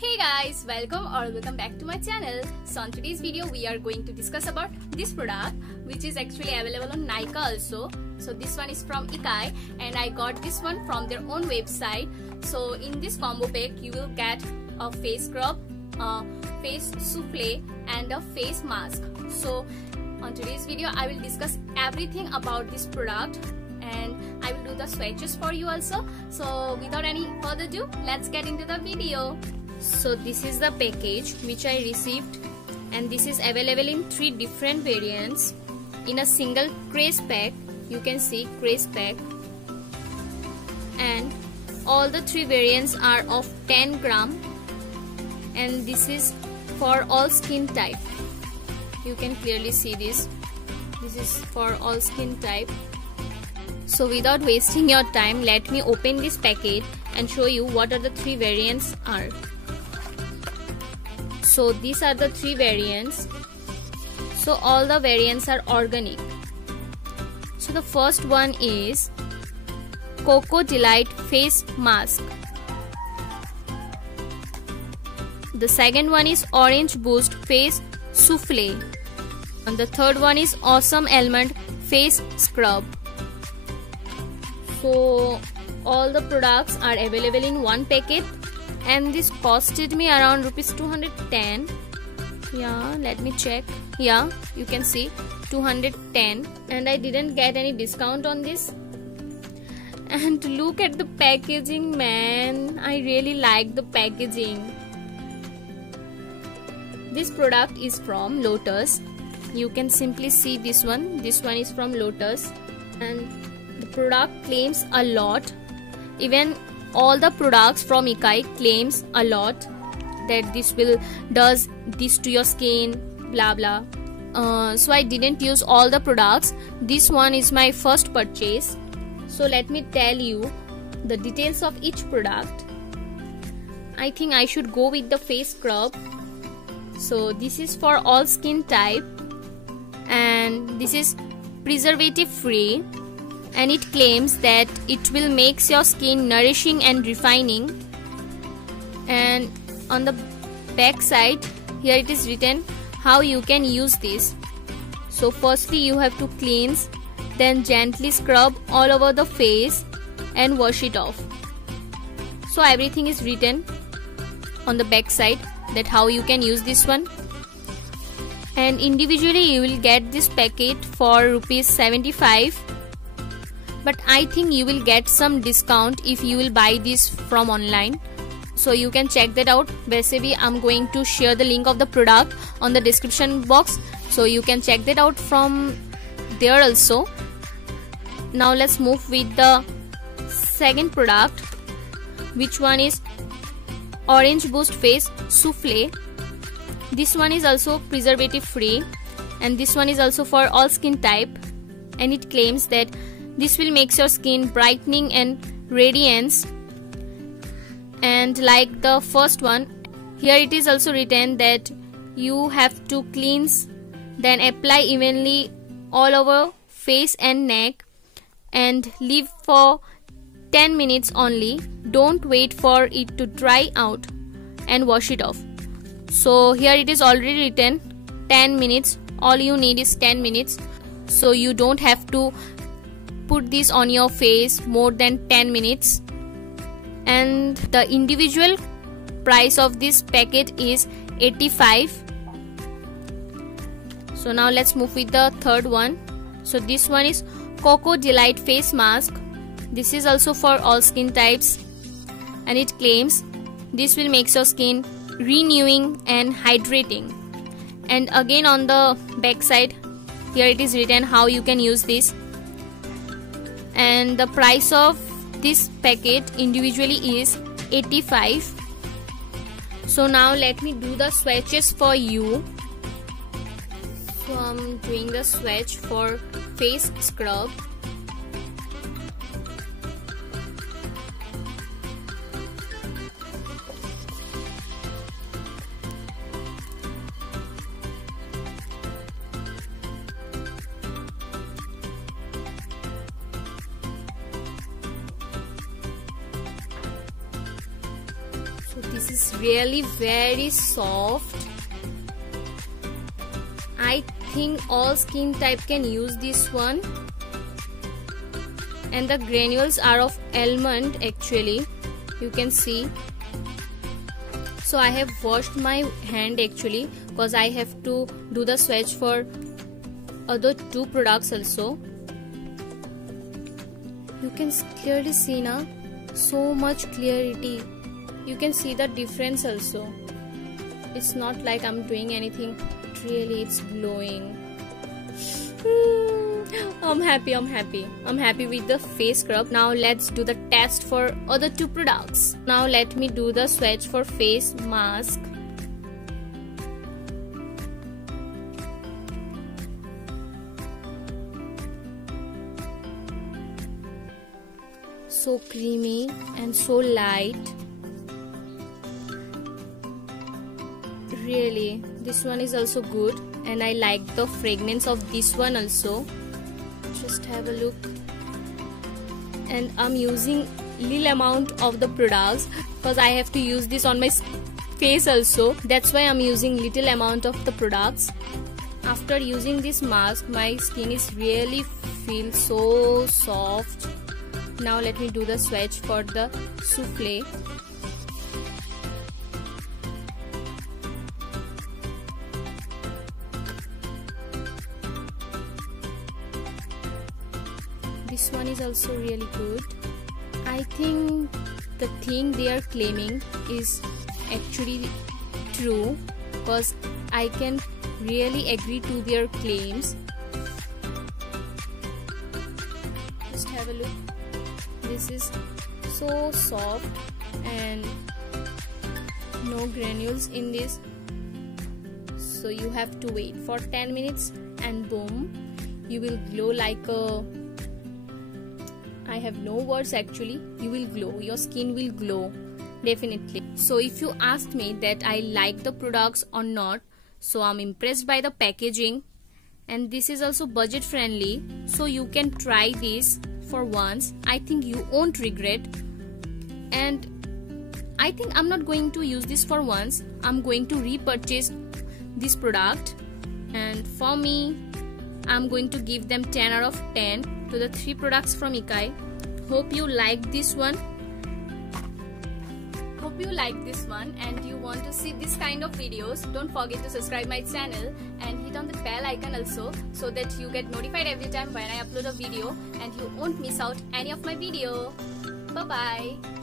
Hey guys, welcome back to my channel. So on today's video we are going to discuss about this product which is actually available on Nykaa also. So this one is from Ikai and I got this one from their own website. So in this combo pack you will get a face scrub, a face souffle and a face mask. So on today's video I will discuss everything about this product and I will do the swatches for you also. So without any further ado, let's get into the video. So this is the package which I received and this is available in 3 different variants in a single craze pack. You can see craze pack, and all the 3 variants are of 10 gram and this is for all skin type. You can clearly see this is for all skin type. So without wasting your time, let me open this packet and show you what are the 3 variants are. So these are the 3 variants. So all the variants are organic. So the first one is Cocoa Delight Face Mask. The second one is Orange Boost Face Souffle. And the third one is Awesome Almond Face Scrub. So all the products are available in one packet and this costed me around rupees 210. Yeah, let me check. Yeah, you can see 210 and I didn't get any discount on this. And look at the packaging, man. I really like the packaging. This product is from Lotus. You can simply see this one. This one is from Lotus and the product claims a lot. Even all the products from Ikai claims a lot that this will does this to your skin, blah blah. So I didn't use all the products. This one is my first purchase. So let me tell you the details of each product. I think I should go with the face scrub. So this is for all skin type and this is preservative free. And it claims that it will make your skin nourishing and refining. And on the back side here it is written how you can use this. So firstly you have to cleanse, then gently scrub all over the face and wash it off. So everything is written on the back side that how you can use this one. And individually you will get this packet for rupees 75. But I think you will get some discount if you will buy this from online. So you can check that out. Basically, I'm going to share the link of the product on the description box. So you can check that out from there also. Now let's move with the second product, which one is Orange Boost Face Souffle. This one is also preservative free and this one is also for all skin type. And it claims that this will make your skin brightening and radiance. And like the first one, here it is also written that you have to cleanse, then apply evenly all over face and neck and leave for 10 minutes only. Don't wait for it to dry out and wash it off. So here it is already written 10 minutes. All you need is 10 minutes. So you don't have to put this on your face more than 10 minutes. And the individual price of this packet is 85. So now let's move with the third one. So this one is Cocoa Delight Face Mask. This is also for all skin types and it claims this will make your skin renewing and hydrating. And again on the back side here it is written how you can use this. And the price of this packet individually is 85. So now let me do the swatches for you. So I'm doing the swatch for face scrub. So this is is really very soft. I think all skin type can use this one. And the granules are of almond actually, you can see. So I have washed my hand actually, because I have to do the swatch for other two products also. You can clearly see now, so much clarity. You can see the difference also. It's not like I'm doing anything, really it's glowing. I'm happy with the face scrub. Now let's do the test for other two products. Now let me do the swatch for face mask. So creamy and so light. Really, this one is also good, and I like the fragrance of this one also. Just have a look. And I'm using little amount of the products because I have to use this on my face also. That's why I'm using little amount of the products. After using this mask, my skin is really feel so soft. Now let me do the swatch for the souffle. This one is also really good. I think the thing they are claiming is actually true, because I can really agree to their claims. Just have a look. This is so soft and no granules in this. So you have to wait for 10 minutes and boom, you will glow like a... I have no words actually. You will glow. Your skin will glow. Definitely. So if you asked me that I like the products or not, so I'm impressed by the packaging. And this is also budget friendly. So you can try this for once. I think you won't regret. And I think I'm not going to use this for once. I'm going to repurchase this product. And for me, I'm going to give them 10 out of 10 to the 3 products from Ikai. Hope you like this one. And you want to see this kind of videos. Don't forget to subscribe my channel and hit on the bell icon also, so that you get notified every time when I upload a video and you won't miss out any of my video. Bye bye.